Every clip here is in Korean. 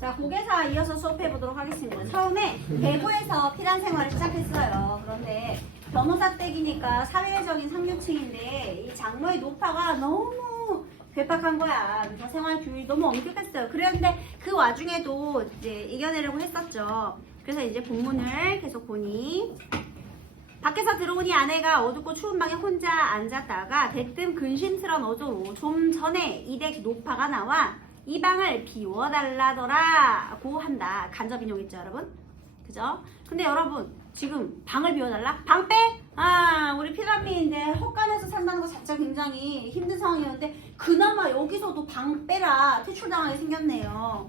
자, 고개사 이어서 수업해 보도록 하겠습니다. 처음에 대구에서 피란 생활을 시작했어요. 그런데 변호사 댁이니까 사회적인 상류층인데 이 장모의 노파가 너무 괴팍한 거야. 그래서 생활 규율이 너무 엄격했어요. 그런데 그 와중에도 이제 이겨내려고 했었죠. 그래서 이제 본문을 계속 보니 밖에서 들어오니 아내가 어둡고 추운 방에 혼자 앉았다가 대뜸 근심스런 어조로 좀 전에 이댁 노파가 나와 이 방을 비워달라더라고 한다. 간접 인용했죠, 여러분? 그죠? 근데 여러분 지금 방을 비워달라? 방 빼? 아, 우리 피라미인데 헛간에서 산다는 것 자체가 굉장히 힘든 상황이었는데 그나마 여기서도 방 빼라 퇴출당하게 생겼네요.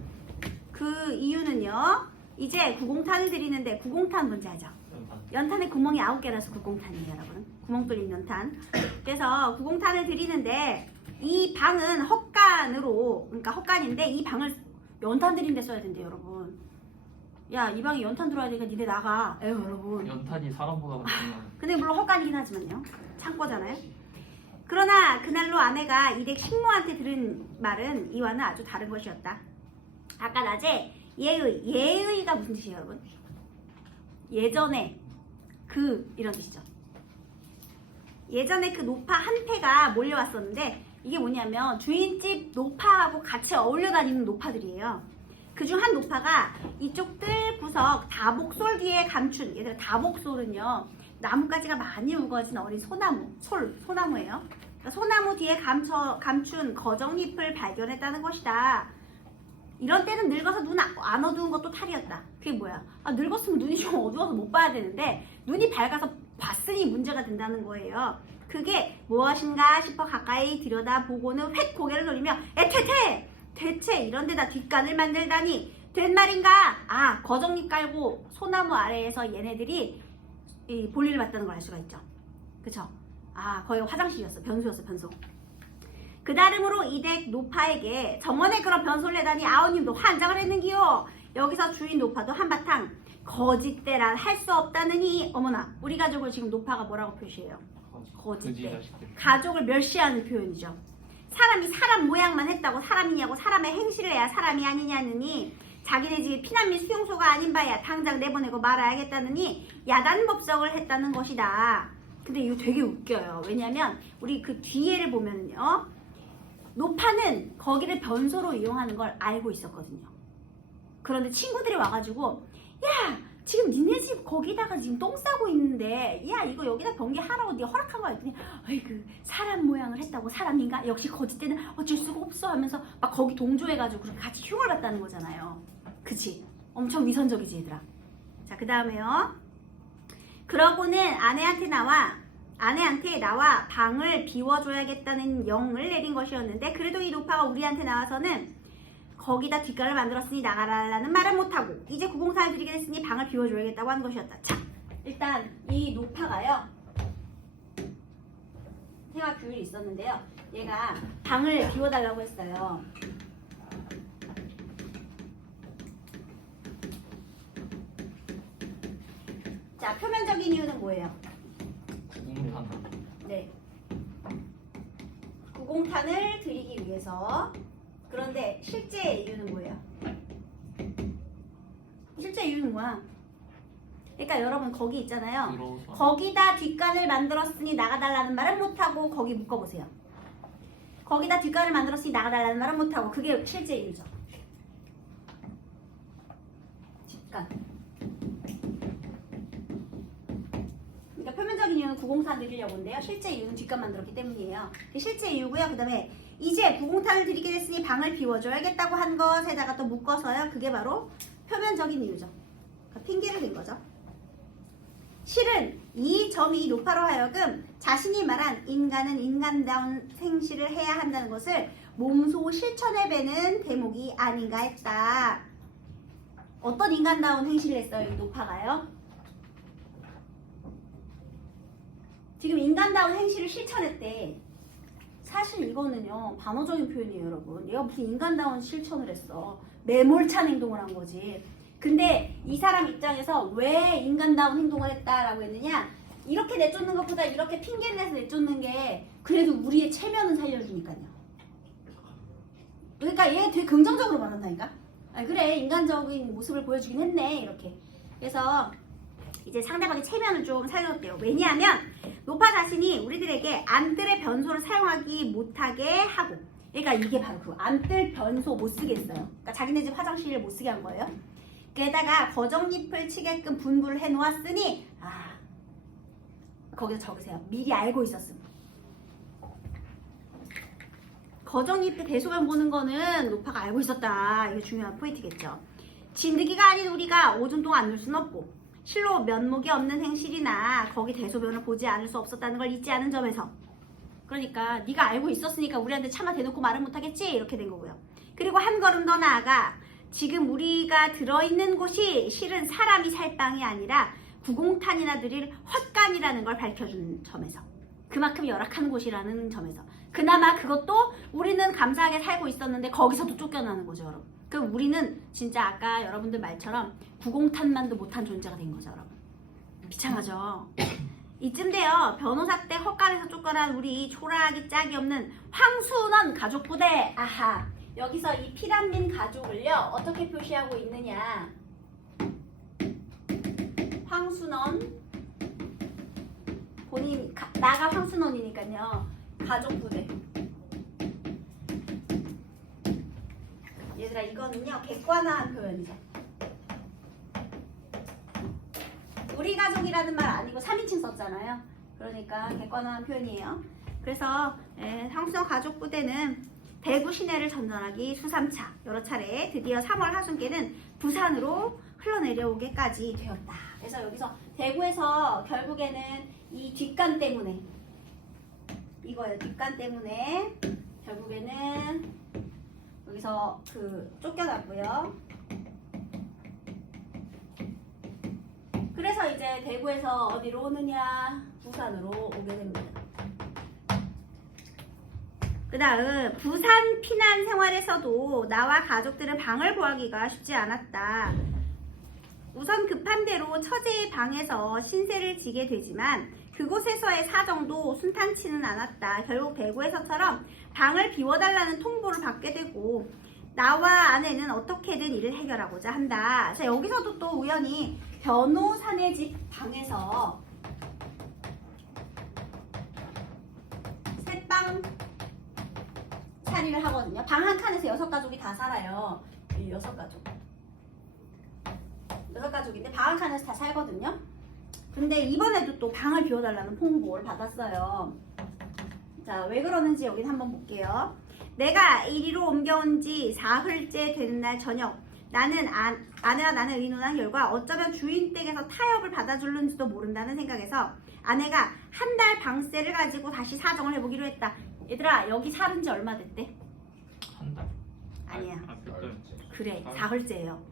그 이유는요. 이제 구공탄을 드리는데 구공탄 뭔지 알죠? 연탄에 구멍이 9개라서 구공탄이에요, 여러분. 구멍 뚫린 연탄. 그래서 구공탄을 드리는데 이 방은 헛간으로, 그러니까 헛간인데 이 방을 연탄 드린데 써야 된대요, 여러분. 야, 이 방에 연탄 들어야 되니까 니네 나가. 에휴, 여러분. 연탄이 사람보다 많구나. 근데 물론 헛간이긴 하지만요. 창고잖아요. 그러나 그날로 아내가 이댁 식모한테 들은 말은 이와는 아주 다른 것이었다. 아까 낮에 예의가 무슨 뜻이에요, 여러분? 예전에 이런 뜻이죠. 예전에 그 노파 한 패가 몰려왔었는데 이게 뭐냐면 주인집 노파하고 같이 어울려 다니는 노파들이에요. 그중 한 노파가 이쪽 뜰 구석 다복솔 뒤에 감춘, 얘들아 다복솔은요 나뭇가지가 많이 우거진 어린 소나무, 소나무예요. 그러니까 소나무 뒤에 감춘 거정잎을 발견했다는 것이다. 이런 때는 늙어서 눈 안 어두운 것도 탈이었다. 그게 뭐야? 아, 늙었으면 눈이 좀 어두워서 못 봐야 되는데 눈이 밝아서 봤으니 문제가 된다는 거예요. 그게 무엇인가 싶어 가까이 들여다보고는 획 고개를 돌리며 에테테! 대체 이런 데다 뒷간을 만들다니 된 말인가? 아, 거정잎 깔고 소나무 아래에서 얘네들이 이 볼일을 봤다는 걸 알 수가 있죠. 그쵸? 아, 거의 화장실이었어. 변소였어, 변소. 그 다름으로 이댁 노파에게 정원에 그런 변소를 내다니 아우님도 환장을 했는기요. 여기서 주인 노파도 한바탕 거짓대란 할 수 없다느니. 어머나, 우리 가족을 지금 노파가 뭐라고 표시해요? 거짓대. 가족을 멸시하는 표현이죠. 사람이 사람 모양만 했다고 사람이냐고 사람의 행실을 해야 사람이 아니냐느니 자기네 집이 피난민 수용소가 아닌 바야 당장 내보내고 말아야겠다느니 야단법석을 했다는 것이다. 근데 이거 되게 웃겨요. 왜냐면 우리 그 뒤에를 보면은요. 노파는 거기를 변소로 이용하는 걸 알고 있었거든요. 그런데 친구들이 와가지고 야, 지금 니네 집 거기다가 지금 똥 싸고 있는데 야, 이거 여기다 변기하라고 네가 허락한 거야 했더니 어이구 사람 모양을 했다고 사람인가? 역시 거짓대는 어쩔 수가 없어 하면서 막 거기 동조해가지고 그렇게 같이 흉을 봤다는 거잖아요. 그치? 엄청 위선적이지 얘들아. 자, 그 다음에요. 그러고는 아내한테 나와 방을 비워줘야겠다는 영을 내린 것이었는데 그래도 이 노파가 우리한테 나와서는 거기다 뒷간을 만들었으니 나가라는 말은 못하고 이제 구공산을 드리게 됐으니 방을 비워줘야겠다고 하는 것이었다. 자, 일단 이 노파가요 생활 규율이 있었는데요. 얘가 방을 비워달라고 했어요. 자, 표면적인 이유는 뭐예요? 구공탄. 네. 구공탄을 드리기 위해서. 그런데 실제 이유는 뭐예요? 실제 이유는 뭐야? 그러니까 여러분 거기 있잖아요. 들어오서. 거기다 뒷간을 만들었으니 나가달라는 말은 못하고 거기 묶어보세요. 거기다 뒷간을 만들었으니 나가달라는 말은 못하고 그게 실제 이유죠. 뒷간. 그러니까 표면적인 이유는 구공탄 드리려고 한데요. 실제 이유는 뒷간 만들었기 때문이에요. 실제 이유고요. 그 다음에 이제 구공탄을 드리게 됐으니 방을 비워줘야겠다고 한 것에다가 또 묶어서요. 그게 바로 표면적인 이유죠. 그러니까 핑계를 댄 거죠. 실은 이 점이 노파로 하여금 자신이 말한 인간은 인간다운 행실을 해야 한다는 것을 몸소 실천해 배는 대목이 아닌가 했다. 어떤 인간다운 행실을 했어요? 이 노파가요? 지금 인간다운 행실을 실천했대. 사실 이거는요 반어적인 표현이에요, 여러분. 얘가 무슨 인간다운 실천을 했어. 매몰찬 행동을 한 거지. 근데 이 사람 입장에서 왜 인간다운 행동을 했다라고 했느냐, 이렇게 내쫓는 것보다 이렇게 핑계를 내서 내쫓는 게 그래도 우리의 체면은 살려주니까요. 그러니까 얘 되게 긍정적으로 말한다니까. 아 그래 인간적인 모습을 보여주긴 했네 이렇게. 그래서 이제 상대방의 체면을 좀 살려줬대요. 왜냐하면 노파 자신이 우리들에게 안뜰의 변소를 사용하기 못하게 하고, 그러니까 이게 바로 그 안뜰 변소 못 쓰게 했어요. 그러니까 자기네 집 화장실을 못 쓰게 한 거예요. 게다가 거정잎을 치게끔 분부를 해놓았으니 거기서 적으세요. 미리 알고 있었음. 거정잎에 대소변 보는 거는 노파가 알고 있었다. 이게 중요한 포인트겠죠. 진드기가 아닌 우리가 오줌 동안 안 눌 수는 없고 실로 면목이 없는 행실이나 거기 대소변을 보지 않을 수 없었다는 걸 잊지 않은 점에서, 그러니까 네가 알고 있었으니까 우리한테 차마 대놓고 말은 못하겠지 이렇게 된 거고요. 그리고 한 걸음 더 나아가 지금 우리가 들어있는 곳이 실은 사람이 살 방이 아니라 구공탄이나 들일 헛간이라는 걸 밝혀준 점에서, 그만큼 열악한 곳이라는 점에서, 그나마 그것도 우리는 감사하게 살고 있었는데 거기서도 쫓겨나는 거죠 여러분. 그럼 우리는 진짜 아까 여러분들 말처럼 구공탄만도 못한 존재가 된 거죠 여러분. 비참하죠. 이쯤 돼요. 변호사 때 헛간에서 쫓겨난 우리 초라하기 짝이 없는 황순원 가족부대. 아하, 여기서 이 피란민 가족을요 어떻게 표시하고 있느냐, 황순원, 본인 나가 황순원이니까요 가족부대. 얘들아 이거는요 객관화한 표현이죠. 우리 가족이라는 말 아니고 3인칭 썼잖아요. 그러니까 객관화한 표현이에요. 그래서 황순원 가족부대는 대구 시내를 전전하기 수삼차 여러 차례 드디어 3월 하순께는 부산으로 흘러내려오게까지 되었다. 그래서 여기서 대구에서 결국에는 이 뒷간 때문에, 이거예요. 뒷간 때문에 결국에는 여기서 쫓겨났고요. 그래서 이제 대구에서 어디로 오느냐, 부산으로 오게 됩니다. 그 다음 부산 피난 생활에서도 나와 가족들은 방을 구하기가 쉽지 않았다. 우선 급한 대로 처제의 방에서 신세를 지게 되지만 그곳에서의 사정도 순탄치는 않았다. 결국 대구에서처럼 방을 비워달라는 통보를 받게 되고 나와 아내는 어떻게든 이를 해결하고자 한다. 자, 여기서도 또 우연히 변호사네 집 방에서 새방 살이를 하거든요. 방 한 칸에서 6가족이 다 살아요. 이 6가족인데 방 한 칸에서 다 살거든요. 근데 이번에도 또 방을 비워달라는 통보를 받았어요. 자, 왜 그러는지 여기 한번 볼게요. 내가 이리로 옮겨온 지 사흘째 되는 날 저녁, 아내와 나는 의논한 결과 어쩌면 주인 댁에서 타협을 받아줄는지도 모른다는 생각에서 아내가 한 달 방세를 가지고 다시 사정을 해보기로 했다. 얘들아, 여기 살은 지 얼마 됐대? 한 달? 아니야. 그래, 아. 사흘째예요.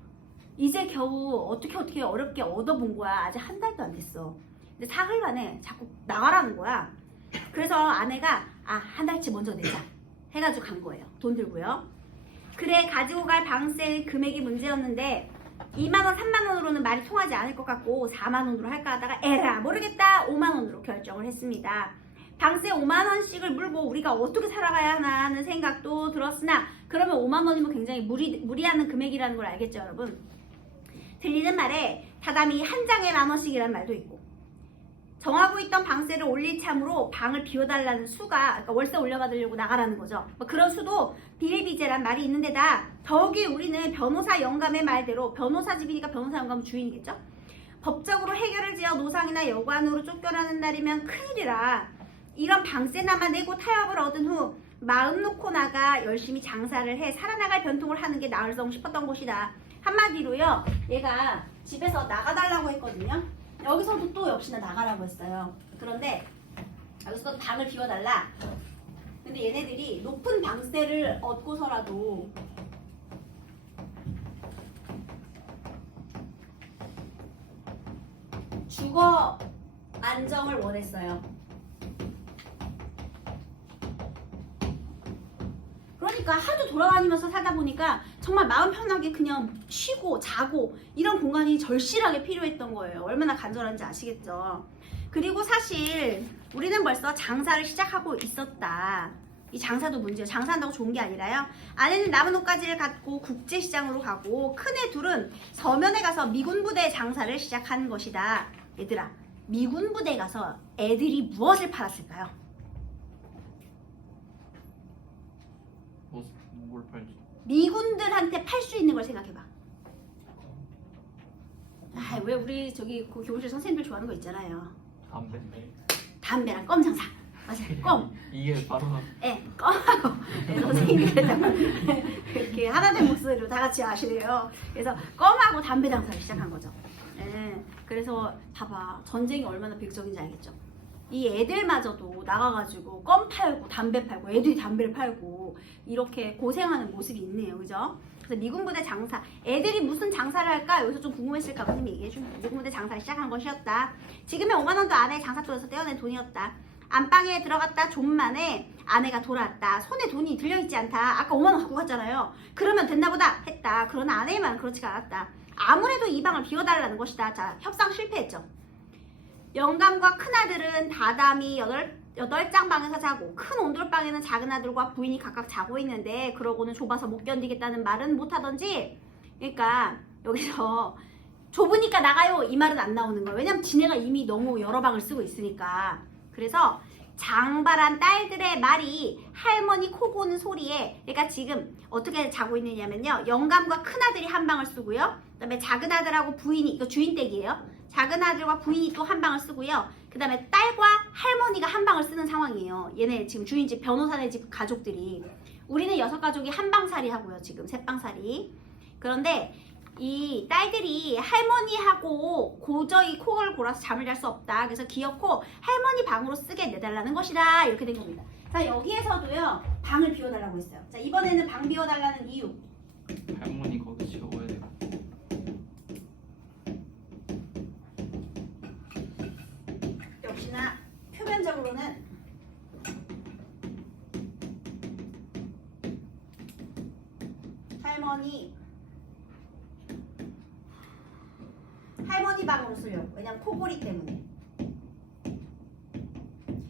이제 겨우 어떻게 어렵게 얻어본 거야. 아직 한 달도 안 됐어. 근데 사흘 만에 자꾸 나가라는 거야. 그래서 아내가 한 달치 먼저 내자 해가지고 간 거예요. 돈 들고요. 그래, 가지고 갈 방세 금액이 문제였는데 2만원, 3만원으로는 말이 통하지 않을 것 같고 4만원으로 할까 하다가 에라 모르겠다 5만원으로 결정을 했습니다. 방세 5만원씩을 물고 우리가 어떻게 살아가야 하나 하는 생각도 들었으나 그러면 5만원이면 굉장히 무리하는 금액이라는 걸 알겠죠 여러분. 들리는 말에 다담이 한 장에 10,000원씩이라는 말도 있고 정하고 있던 방세를 올릴 참으로 방을 비워달라는 수가, 그러니까 월세 올려받으려고 나가라는 거죠. 뭐 그런 수도 비일비재란 말이 있는데다 더욱이 우리는 변호사 영감의 말대로 변호사 집이니까 변호사 영감은 주인이겠죠. 법적으로 해결을 지어 노상이나 여관으로 쫓겨나는 날이면 큰일이라 이런 방세나마 내고 타협을 얻은 후 마음 놓고 나가 열심히 장사를 해 살아나갈 변통을 하는 게 나을성 싶었던 곳이다. 한마디로요, 얘가 집에서 나가달라고 했거든요. 여기서도 또 역시나 나가라고 했어요. 그런데 여기서도 방을 비워달라. 근데 얘네들이 높은 방세를 얻고서라도 주거 안정을 원했어요. 그러니까 하도 돌아다니면서 살다 보니까 정말 마음 편하게 그냥 쉬고 자고 이런 공간이 절실하게 필요했던 거예요. 얼마나 간절한지 아시겠죠? 그리고 사실 우리는 벌써 장사를 시작하고 있었다. 이 장사도 문제예요. 장사한다고 좋은 게 아니라요. 아내는 남은 옷가지를 갖고 국제시장으로 가고 큰애 둘은 서면에 가서 미군 부대 장사를 시작한 것이다. 얘들아, 미군 부대 가서 애들이 무엇을 팔았을까요? 뭘 팔지? 미군들한테 팔 수 있는 걸 생각해봐. 아, 왜 우리 저기 그 교무실 선생님들 좋아하는 거 있잖아요. 담배? 담배랑 껌 장사. 맞아요. 껌. 이게 바로 예, 껌하고 선생님들에다가 이렇게 하나된 목소리로 다 같이 아시래요. 그래서 껌하고 담배 장사를 시작한 거죠. 예, 그래서 봐봐, 전쟁이 얼마나 비극적인지 알겠죠? 이 애들마저도 나가가지고 껌 팔고 담배 팔고 애들이 담배를 팔고 이렇게 고생하는 모습이 있네요, 그죠? 그래서 미군부대 장사, 애들이 무슨 장사를 할까 여기서 좀 궁금했을까 봐 선생님이 얘기해줍니다. 미군부대 장사를 시작한 것이었다. 지금의 5만 원도 아내의 장사돈에서 떼어낸 돈이었다. 안방에 들어갔다 좀 만에 아내가 돌아왔다. 손에 돈이 들려있지 않다. 아까 5만 원 갖고 갔잖아요. 그러면 됐나 보다 했다. 그러나 아내의 말은 그렇지가 않았다. 아무래도 이 방을 비워달라는 것이다. 자, 협상 실패했죠. 영감과 큰아들은 다담이 8장 방에서 자고 큰 온돌방에는 작은 아들과 부인이 각각 자고 있는데 그러고는 좁아서 못 견디겠다는 말은 못하던지. 그러니까 여기서 좁으니까 나가요 이 말은 안 나오는 거예요. 왜냐면 지네가 이미 너무 여러 방을 쓰고 있으니까. 그래서 장발한 딸들의 말이 할머니 코 고는 소리에, 그러니까 지금 어떻게 자고 있느냐면요, 영감과 큰아들이 한 방을 쓰고요, 그 다음에 작은 아들하고 부인이, 이거 주인 댁이에요, 작은 아들과 부인이 또 한 방을 쓰고요, 그 다음에 딸과 할머니가 한 방을 쓰는 상황이에요. 얘네 지금 주인집 변호사네 집 가족들이. 우리는 6가족이 한 방살이 하고요, 지금 3방살이. 그런데 이 딸들이 할머니하고 고저히 코를 골아서 잠을 잘 수 없다. 그래서 기어코 할머니 방으로 쓰게 내달라는 것이다. 이렇게 된 겁니다. 자, 여기에서도요, 방을 비워달라고 했어요. 자, 이번에는 방 비워달라는 이유. 할머니 거기 지워야 돼. 역시나 표면적으로는 할머니 방으로 쓰려고. 왜냐면 코골이 때문에.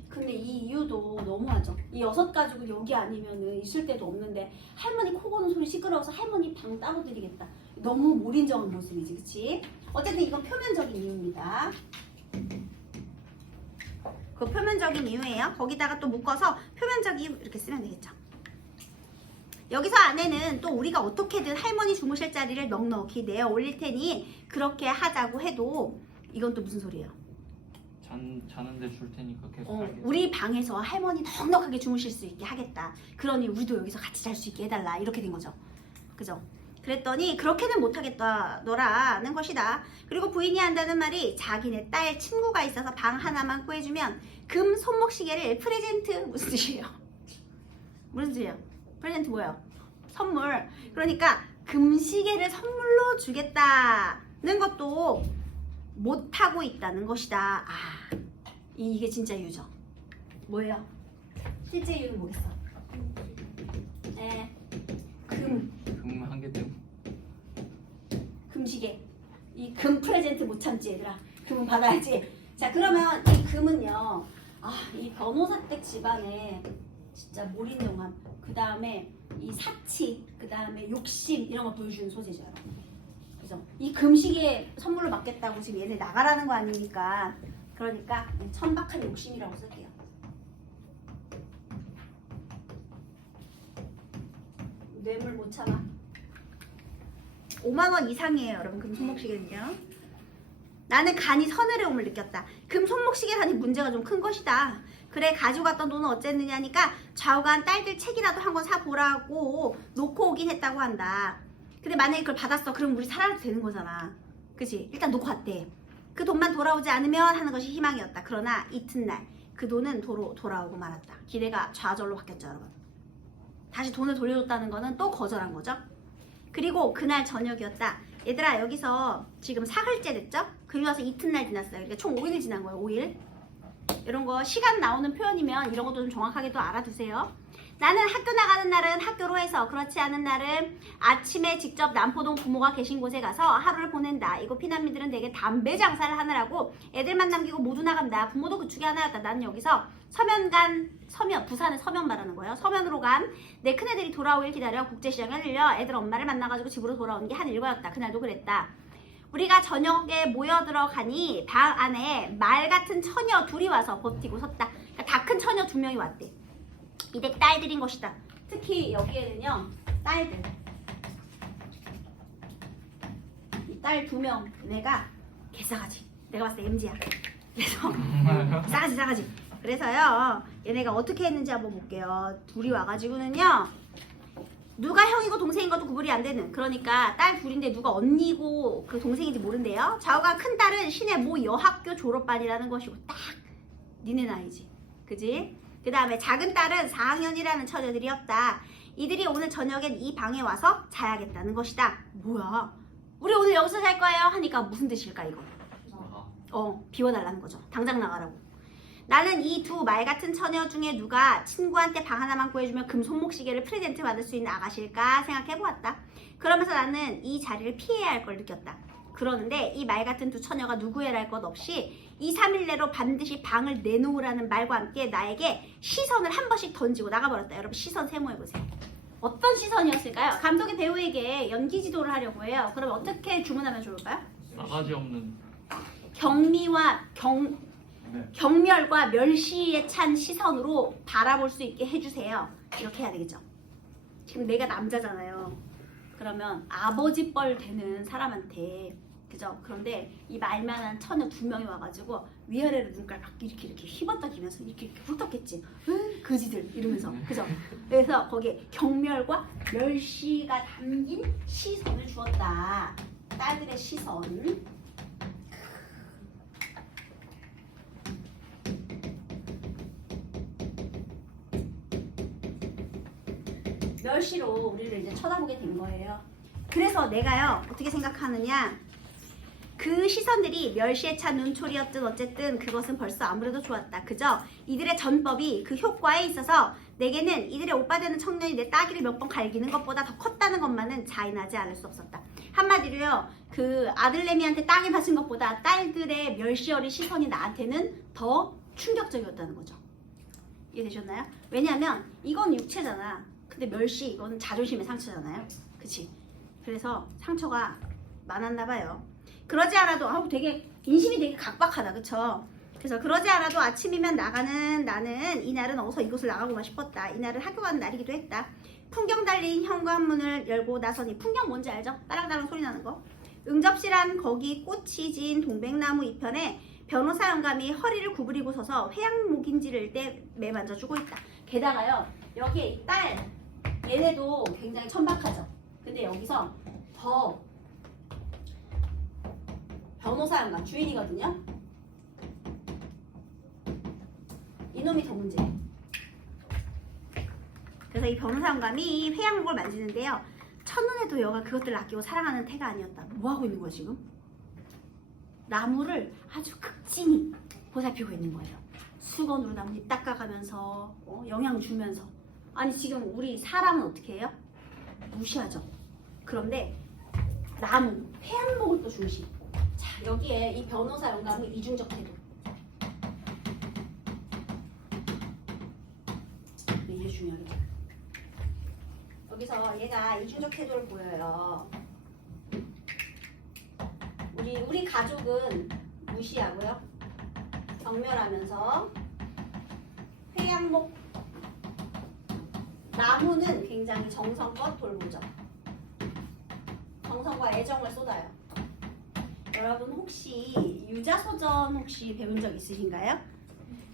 근데 이 이유도 너무하죠. 이 6가족은 여기 아니면은 있을 데도 없는데 할머니 코 고는 소리 시끄러워서 할머니 방 따로 드리겠다. 너무 몰인정한 모습이지, 그치? 어쨌든 이건 표면적인 이유입니다. 그 표면적인 이유예요. 거기다가 또 묶어서 표면적 이유 이렇게 쓰면 되겠죠. 여기서 아내는 또 우리가 어떻게든 할머니 주무실 자리를 넉넉히 내어 올릴 테니 그렇게 하자고 해도, 이건 또 무슨 소리예요? 자는데 줄 테니까 계속 살게. 우리 방에서 할머니 넉넉하게 주무실 수 있게 하겠다. 그러니 우리도 여기서 같이 잘 수 있게 해달라. 이렇게 된 거죠. 그죠? 그랬더니 그렇게는 못하겠다 너라는 것이다. 그리고 부인이 한다는 말이 자기네 딸 친구가 있어서 방 하나만 구해주면 금 손목시계를 프레젠트. 무슨 뜻이에요? 무슨 뜻이에요? 프레젠트 뭐예요? 선물. 그러니까 금시계를 선물로 주겠다는 것도 못하고 있다는 것이다. 아, 이게 진짜 이유죠. 뭐예요? 실제 이유는 뭐겠어? 네, 금 한 개 때문에. 금시계. 이 금 프레젠트 못 참지 얘들아. 금은 받아야지. 자, 그러면 이 금은요, 이 변호사 댁 집안에 진짜 몰인정함, 그 다음에 이 사치, 그 다음에 욕심, 이런 거 보여주는 소재죠, 여러분. 그죠? 이 금시계 선물로 받겠다고 지금 얘네 나가라는 거 아닙니까? 그러니까 천박한 욕심이라고 쓸게요. 뇌물 못 참아. 5만 원 이상이에요, 여러분. 금 손목시계는요. 나는 간이 서늘해옴을 느꼈다. 금 손목시계 사니 문제가 좀 큰 것이다. 그래, 가져갔던 돈은 어쨌느냐니까 좌우간 딸들 책이라도 한 권 사보라고 놓고 오긴 했다고 한다. 근데 만약에 그걸 받았어, 그럼 우리 살아도 되는 거잖아. 그치? 일단 놓고 왔대. 그 돈만 돌아오지 않으면 하는 것이 희망이었다. 그러나 이튿날 그 돈은 도로 돌아오고 말았다. 기대가 좌절로 바뀌었죠, 여러분. 다시 돈을 돌려줬다는 거는 또 거절한 거죠. 그리고 그날 저녁이었다. 얘들아, 여기서 지금 사흘째 됐죠? 그리고 나서 이튿날 지났어요. 그러니까 총 5일 지난 거예요, 5일. 이런 거 시간 나오는 표현이면 이런 것도 좀 정확하게 또 알아두세요. 나는 학교 나가는 날은 학교로 해서, 그렇지 않은 날은 아침에 직접 남포동 부모가 계신 곳에 가서 하루를 보낸다. 이곳 피난민들은 대개 담배 장사를 하느라고 애들만 남기고 모두 나간다. 부모도 그축이 하나였다. 나는 여기서 부산의 서면 말하는 거예요. 서면으로 간 내 큰애들이 돌아오길 기다려 국제시장에 들려 애들 엄마를 만나가지고 집으로 돌아오는 게 한 일과였다. 그날도 그랬다. 우리가 저녁에 모여 들어가니 방 안에 말 같은 처녀 둘이 와서 버티고 섰다. 그러니까 다 큰 처녀 2명이 왔대. 이댁 딸들인 것이다. 특히 여기에는요 딸들, 이 딸 2명 내가 개싸가지. 내가 봤을 때 MG야. 그래서 싸가지. 그래서요 얘네가 어떻게 했는지 한번 볼게요. 둘이 와가지고는요 누가 형이고 동생인 것도 구분이 안 되는, 그러니까 딸 둘인데 누가 언니고 그 동생인지 모른대요. 좌우가 큰 딸은 시내 모 여학교 졸업반이라는 것이고 딱 니네 나이지, 그지? 그 다음에 작은 딸은 4학년이라는 처녀들이었다. 이들이 오늘 저녁엔 이 방에 와서 자야겠다는 것이다. 뭐야? 우리 오늘 여기서 잘 거예요? 하니까 무슨 뜻일까 이거? 비워달라는 거죠. 당장 나가라고. 나는 이 두 말 같은 처녀 중에 누가 친구한테 방 하나만 구해주면 금 손목시계를 프레젠트 받을 수 있는 아가씨일까 생각해보았다. 그러면서 나는 이 자리를 피해야 할 걸 느꼈다. 그러는데 이 말 같은 두 처녀가 누구애라 할 것 없이 2, 3일 내로 반드시 방을 내놓으라는 말과 함께 나에게 시선을 한 번씩 던지고 나가버렸다. 여러분 시선 세모해보세요. 어떤 시선이었을까요? 감독이 배우에게 연기 지도를 하려고 해요. 그럼 어떻게 주문하면 좋을까요? 싸가지 없는. 경미와 경멸과 멸시에 찬 시선으로 바라볼 수 있게 해주세요. 이렇게 해야 되겠죠. 지금 내가 남자잖아요. 그러면 아버지 뻘 되는 사람한테, 그죠? 그런데 이 말만한 처녀 2명이 와가지고 위아래로 눈깔 막 이렇게 휘번떡이면서 이렇게 훑었겠지. 그지들 이러면서, 그죠? 그래서 거기에 경멸과 멸시가 담긴 시선을 주었다. 딸들의 시선. 멸시로 우리를 이제 쳐다보게 된 거예요. 그래서 내가요 어떻게 생각하느냐, 그 시선들이 멸시에 찬 눈초리였든 어쨌든 그것은 벌써 아무래도 좋았다. 그죠? 이들의 전법이 그 효과에 있어서 내게는 이들의 오빠 되는 청년이 내 따귀를 몇 번 갈기는 것보다 더 컸다는 것만은 자인하지 않을 수 없었다. 한마디로요, 그 아들내미한테 따귀 맞은 것보다 딸들의 멸시 어린 시선이 나한테는 더 충격적이었다는 거죠. 이해되셨나요? 왜냐하면 이건 육체잖아. 근데 멸시 이건 자존심의 상처잖아요. 그치? 그래서 상처가 많았나 봐요. 그러지 않아도 되게 인심이 되게 각박하다. 그쵸? 그래서 그러지 않아도 아침이면 나는 이날은 어서 이곳을 나가고만 싶었다. 이날은 학교 가는 날이기도 했다. 풍경 달린 현관문을 열고 나서니, 풍경 뭔지 알죠? 따랑따랑 소리 나는 거. 응접실한 거기 꽃이 진 동백나무 이편에 변호사 영감이 허리를 구부리고 서서 회양목인지를 때 매만져주고 있다. 게다가요 여기에 이 딸 얘네도 굉장히 천박하죠. 근데 여기서 더 변호사 영감 주인이거든요. 이놈이 더 문제예요. 그래서 이 변호사 영감이 회양목을 만지는데요, 첫눈에도 여가 그것들을 아끼고 사랑하는 태가 아니었다. 뭐하고 있는 거야 지금? 나무를 아주 극진히 보살피고 있는 거예요. 수건으로 나뭇잎 닦아가면서 영양 주면서. 아니 지금 우리 사람은 어떻게 해요? 무시하죠. 그런데 나무, 회양목을 또 중시. 자, 여기에 이 변호사 영감의 이중적 태도. 이게 중요하겠죠. 여기서 얘가 이중적 태도를 보여요. 우리 가족은 무시하고요, 경멸하면서 회양목, 나무는 굉장히 정성껏 돌보죠. 정성과 애정을 쏟아요. 여러분 혹시 유자소전 혹시 배운 적 있으신가요?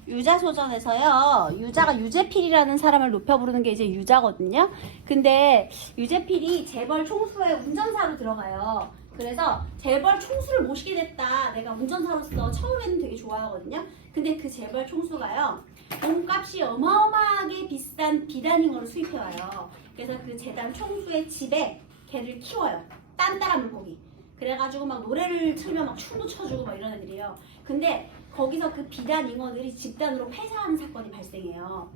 유자소전에서요, 유자가 유재필이라는 사람을 높여 부르는 게 이제 유자거든요. 근데 유재필이 재벌 총수의 운전사로 들어가요. 그래서 재벌 총수를 모시게 됐다. 내가 운전사로서 처음에는 되게 좋아하거든요. 근데 그 재벌 총수가요, 몸값이 어마어마하게 비싼 비단잉어를 수입해와요. 그래서 그 재단 총수의 집에 걔를 키워요. 딴따라 물고기. 그래가지고 막 노래를 틀면 막 춤도 춰주고 막 이런 애들이에요. 근데 거기서 그 비단잉어들이 집단으로 폐사하는 사건이 발생해요.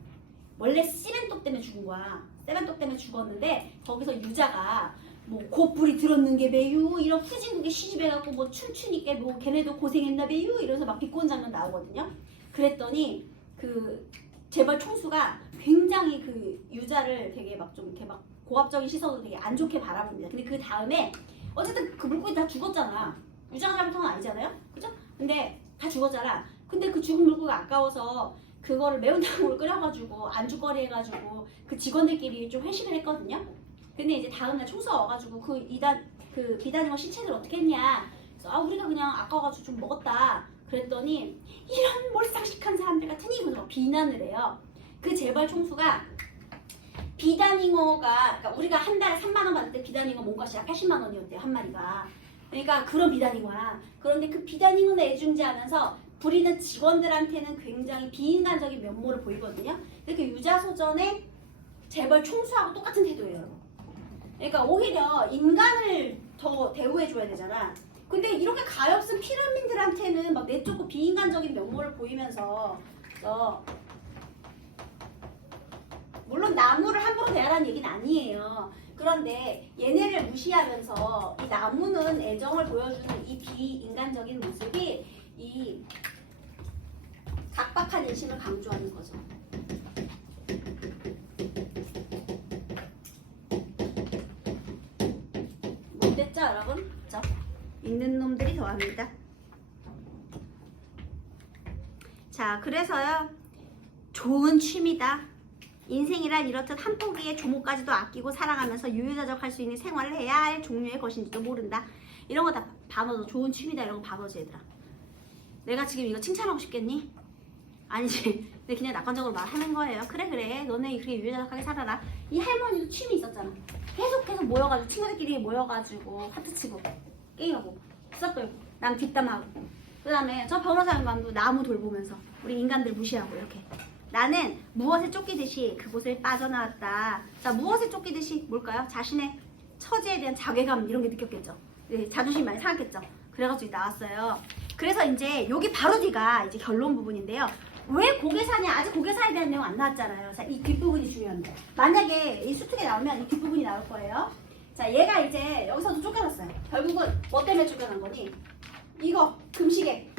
원래 씨멘톡 때문에 죽은 거야. 세멘톡 때문에 죽었는데 거기서 유자가 뭐 고뿔이 들었는 게 매유, 이런 후진국에 시집해갖고 뭐 춤추니까 뭐 걔네도 고생했나 매유, 이러면서 막 비꼬는 장면 나오거든요. 그랬더니 그 재벌 총수가 굉장히 그 유자를 되게 막 좀 이렇게 막 고압적인 시선으로 되게 안 좋게 바라봅니다. 근데 그 다음에 어쨌든 그 물고기 다 죽었잖아. 유자가 잘못한 건 아니잖아요, 그죠? 근데 다 죽었잖아. 근데 그 죽은 물고기가 아까워서 그거를 매운탕으로 끓여가지고 안주거리 해가지고 그 직원들끼리 좀 회식을 했거든요. 근데 이제 다음날 총수가 와가지고 그 비단잉어 시체들 어떻게 했냐. 그래서 아 우리가 그냥 아까워가지고 좀 먹었다. 그랬더니 이런 몰상식한 사람들 같으니 그래서 비난을 해요. 그 재벌 총수가 비단잉어가 그러니까 우리가 한 달에 3만 원 받을 때 비단잉어 몸값이 80만 원이었대요 한 마리가. 그러니까 그런 비단잉어야. 그런데 그 비단잉어는 애중지하면서 부리는 직원들한테는 굉장히 비인간적인 면모를 보이거든요. 근데 그 유자소전의 재벌 총수하고 똑같은 태도예요, 여러분. 그러니까 오히려 인간을 더 대우해줘야 되잖아. 근데 이렇게 가엾은 피라민들한테는 막 내쫓고 비인간적인 면모를 보이면서 물론 나무를 함부로 대하라는 얘기는 아니에요. 그런데 얘네를 무시하면서 이 나무는 애정을 보여주는 이 비인간적인 모습이 이 각박한 인심을 강조하는 거죠. 못됐죠, 여러분? 그죠? 있는 놈들이 더합니다. 자, 그래서요. 좋은 취미다. 인생이란 이렇듯 한 포기의 조목까지도 아끼고 사랑하면서 유유자적할 수 있는 생활을 해야 할 종류의 것인지도 모른다. 이런 거 다 반어도 좋은 취미다 이런 거 반어지 얘들아. 내가 지금 이거 칭찬하고 싶겠니? 아니지. 근데 그냥 낙관적으로 말하는 거예요. 그래 너네 그렇게 유유자적하게 살아라. 이 할머니도 취미 있었잖아. 계속 모여가지고 친구들끼리 모여가지고 하트치고 게임하고 수다 떨고 남 뒷담하고 그 다음에 저 변호사 양반도 나무 돌보면서 우리 인간들 무시하고 이렇게 나는 무엇에 쫓기듯이 그곳을 빠져나왔다. 자, 무엇에 쫓기듯이 뭘까요? 자신의 처지에 대한 자괴감 이런 게 느꼈겠죠. 네, 자존심 많이 상했겠죠. 그래가지고 나왔어요. 그래서 이제 여기 바로 뒤가 이제 결론 부분인데요. 왜 고개사냐? 아직 고개사에 대한 내용 안 나왔잖아요. 자, 이 뒷부분이 중요합니다. 만약에 이 수특에 나오면 이 뒷부분이 나올 거예요. 자, 얘가 이제 여기서도 쫓겨났어요. 결국은 뭐 때문에 쫓겨난 거니? 이거 금시계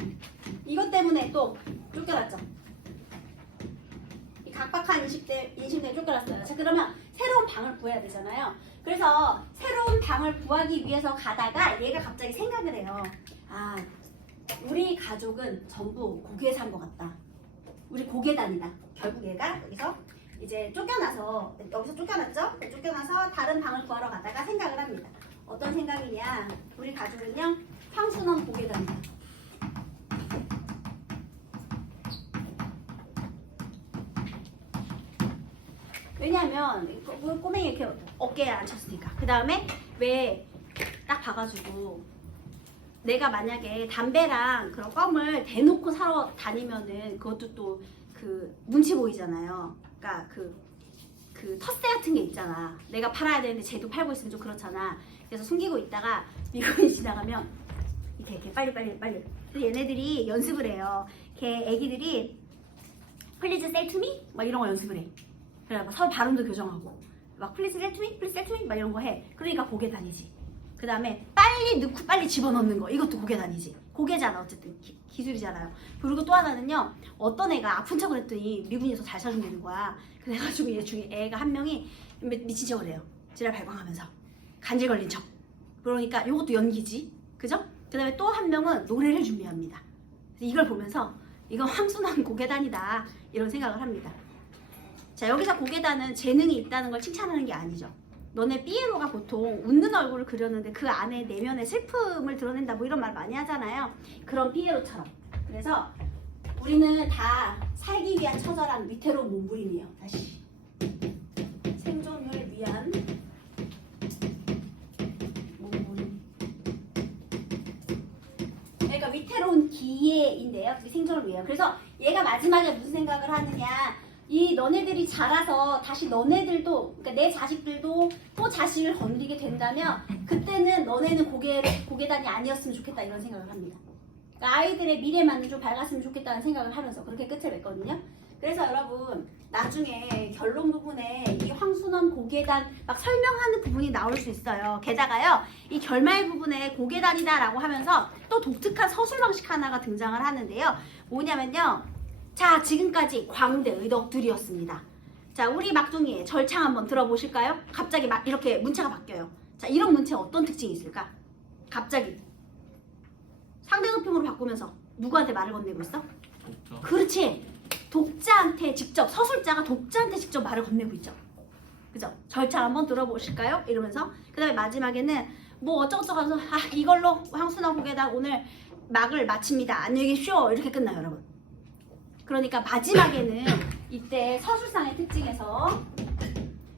이것 때문에 또 쫓겨났죠. 이 각박한 인심 때문에 쫓겨났어요. 자, 그러면 새로운 방을 구해야 되잖아요. 그래서 새로운 방을 구하기 위해서 가다가 얘가 갑자기 생각을 해요. 아, 우리 가족은 전부 고개산 것 같다. 우리 고개단이다. 결국 얘가 여기서 이제 쫓겨나서 여기서 쫓겨났죠? 쫓겨나서 다른 방을 구하러 가다가 생각을 합니다. 어떤 생각이냐? 우리 가족은요 황순원 고개단이다. 왜냐하면 꼬맹이 이렇게 어깨에 앉혔으니까. 그 다음에 왜 딱 봐가지고 내가 만약에 담배랑 그런 껌을 대놓고 사러 다니면은 그것도 또 그 눈치 보이잖아요. 그러니까 그 텃세 같은 게 있잖아. 내가 팔아야 되는데 쟤도 팔고 있으면 좀 그렇잖아. 그래서 숨기고 있다가 미군이 지나가면 이렇게 빨리. 그래서 얘네들이 연습을 해요. 걔 애기들이 Please sell to me? 막 이런 거 연습을 해. 그래 막 서로 발음도 교정하고 막 Please sell to me? Please sell to me? 막 이런 거 해. 그러니까 고개 다니지. 그 다음에 빨리 넣고 빨리 집어넣는 거 이것도 고개 다니지. 고개잖아 어쨌든 기술이잖아요. 그리고 또 하나는요 어떤 애가 아픈 척을 했더니 미군에서 잘 사준다는 거야. 그래가지고 얘 중에 애가 한 명이 미친 척을 해요. 지랄 발광하면서 간질 걸린 척. 그러니까 이것도 연기지, 그죠? 그 다음에 또 한 명은 노래를 준비합니다. 이걸 보면서 이건 황순한 고개단이다 이런 생각을 합니다. 자, 여기서 고개단은 재능이 있다는 걸 칭찬하는 게 아니죠. 너네 삐에로가 보통 웃는 얼굴을 그렸는데 그 안에 내면의 슬픔을 드러낸다 뭐 이런 말 많이 하잖아요. 그런 삐에로처럼. 그래서 우리는 다 살기 위한 처절한 위태로운 몸부림이에요. 다시 생존을 위한 몸부림. 그러니까 위태로운 기회인데요. 그게 생존을 위해요. 그래서 얘가 마지막에 무슨 생각을 하느냐. 이 너네들이 자라서 다시 너네들도 그러니까 내 자식들도 또 자식을 건드리게 된다면 그때는 너네는 고개단이 아니었으면 좋겠다 이런 생각을 합니다. 그러니까 아이들의 미래만이 좀 밝았으면 좋겠다는 생각을 하면서 그렇게 끝을 맺거든요. 그래서 여러분 나중에 결론 부분에 이 황순원 고개단 막 설명하는 부분이 나올 수 있어요. 게다가요 이 결말 부분에 고개단이다 라고 하면서 또 독특한 서술 방식 하나가 등장을 하는데요. 뭐냐면요. 자, 지금까지 광대 의덕들이었습니다. 자, 우리 막둥이의 절창 한번 들어보실까요? 갑자기 막 이렇게 문체가 바뀌어요. 자, 이런 문체 어떤 특징이 있을까? 갑자기 상대 높임으로 바꾸면서 누구한테 말을 건네고 있어? 독자. 그렇지. 독자한테 직접, 서술자가 독자한테 직접 말을 건네고 있죠. 그죠? 절차 한번 들어보실까요? 이러면서 그 다음에 마지막에는 뭐 어쩌고저쩌고 해서 이걸로 황순원 고개단 오늘 막을 마칩니다. 안녕히 계십시오. 이렇게 끝나요, 여러분. 그러니까 마지막에는 이때 서술상의 특징에서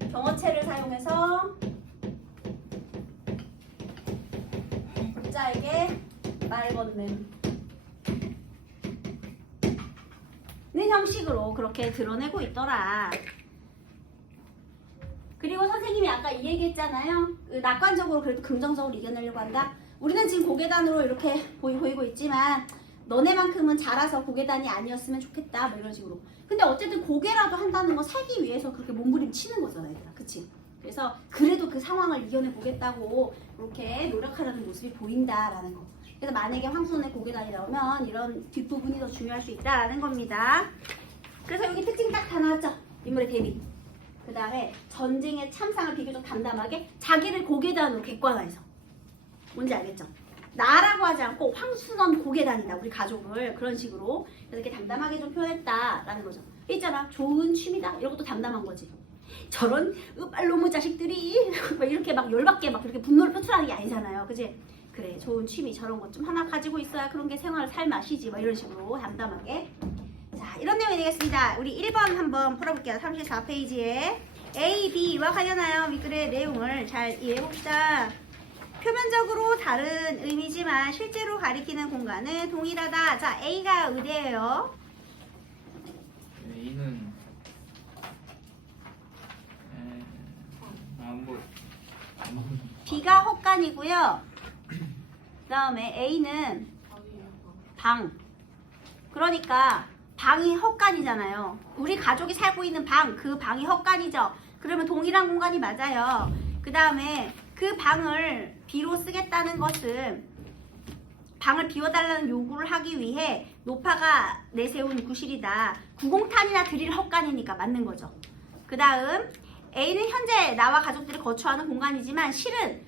경어체를 사용해서 독자에게 말 건는 형식으로 그렇게 드러내고 있더라. 그리고 선생님이 아까 이 얘기했잖아요. 낙관적으로 그래도 긍정적으로 이겨내려고 한다. 우리는 지금 고개단으로 이렇게 보이고 있지만 너네만큼은 자라서 고개단이 아니었으면 좋겠다. 뭐 이런 식으로. 근데 어쨌든 고개라도 한다는 거 살기 위해서 그렇게 몸부림 치는 거잖아, 얘들아. 그치? 그래서 그래도 그 상황을 이겨내 보겠다고 이렇게 노력하려는 모습이 보인다라는 거. 그래서 만약에 황순원의 고개단이 나오면 이런 뒷부분이 더 중요할 수 있다라는 겁니다. 그래서 여기 특징 딱 다 나왔죠? 인물의 대비. 그 다음에 전쟁의 참상을 비교적 담담하게 자기를 고개단으로 객관화해서. 뭔지 알겠죠? 나라고 하지 않고 황순원 고개단이다. 우리 가족을 그런 식으로 이렇게 담담하게 좀 표현했다라는 거죠. 있잖아. 좋은 취미다. 이런 것도 담담한 거지. 저런 빨로무 자식들이 막 이렇게 막 열받게 막 그렇게 분노를 표출하는 게 아니잖아요. 그치? 그래, 좋은 취미 저런 것 좀 하나 가지고 있어야 그런 게 생활을 살맛이지. 막 이런 식으로 담담하게. 자, 이런 내용이 되겠습니다. 우리 1번 한번 풀어볼게요. 34페이지에 A, B와 관련하여 밑글의 내용을 잘 이해해봅시다. 표면적으로 다른 의미지만 실제로 가리키는 공간은 동일하다. 자, A가 의대예요. A는 B가 헛간이고요. 그 다음에 A는 방. 그러니까 방이 헛간이잖아요. 우리 가족이 살고 있는 방, 그 방이 헛간이죠. 그러면 동일한 공간이 맞아요. 그 다음에 그 방을 B로 쓰겠다는 것은 방을 비워달라는 요구를 하기 위해 노파가 내세운 구실이다. 구공탄이나 드릴 헛간이니까 맞는 거죠. 그 다음 A는 현재 나와 가족들이 거주하는 공간이지만 실은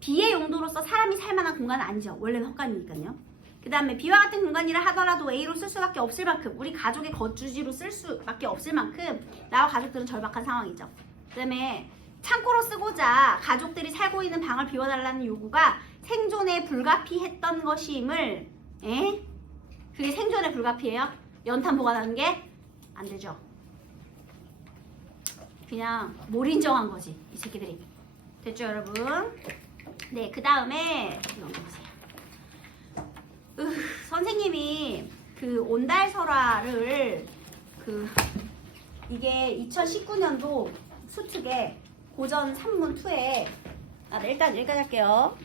B의 용도로서 사람이 살만한 공간은 아니죠. 원래는 헛간이니까요. 그 다음에 B와 같은 공간이라 하더라도 A로 쓸 수밖에 없을 만큼 우리 가족의 거주지로 쓸 수밖에 없을 만큼 나와 가족들은 절박한 상황이죠. 그 다음에 창고로 쓰고자 가족들이 살고 있는 방을 비워달라는 요구가 생존에 불가피했던 것임을 그게 생존에 불가피해요? 연탄 보관하는 게? 안 되죠. 그냥 몰인정한 거지 이 새끼들이. 됐죠 여러분? 네, 그 다음에 넘겨보세요. 선생님이 그 온달설화를 이게 2019년도 수특에 고전 3문 2에 일단 여기까지 할게요.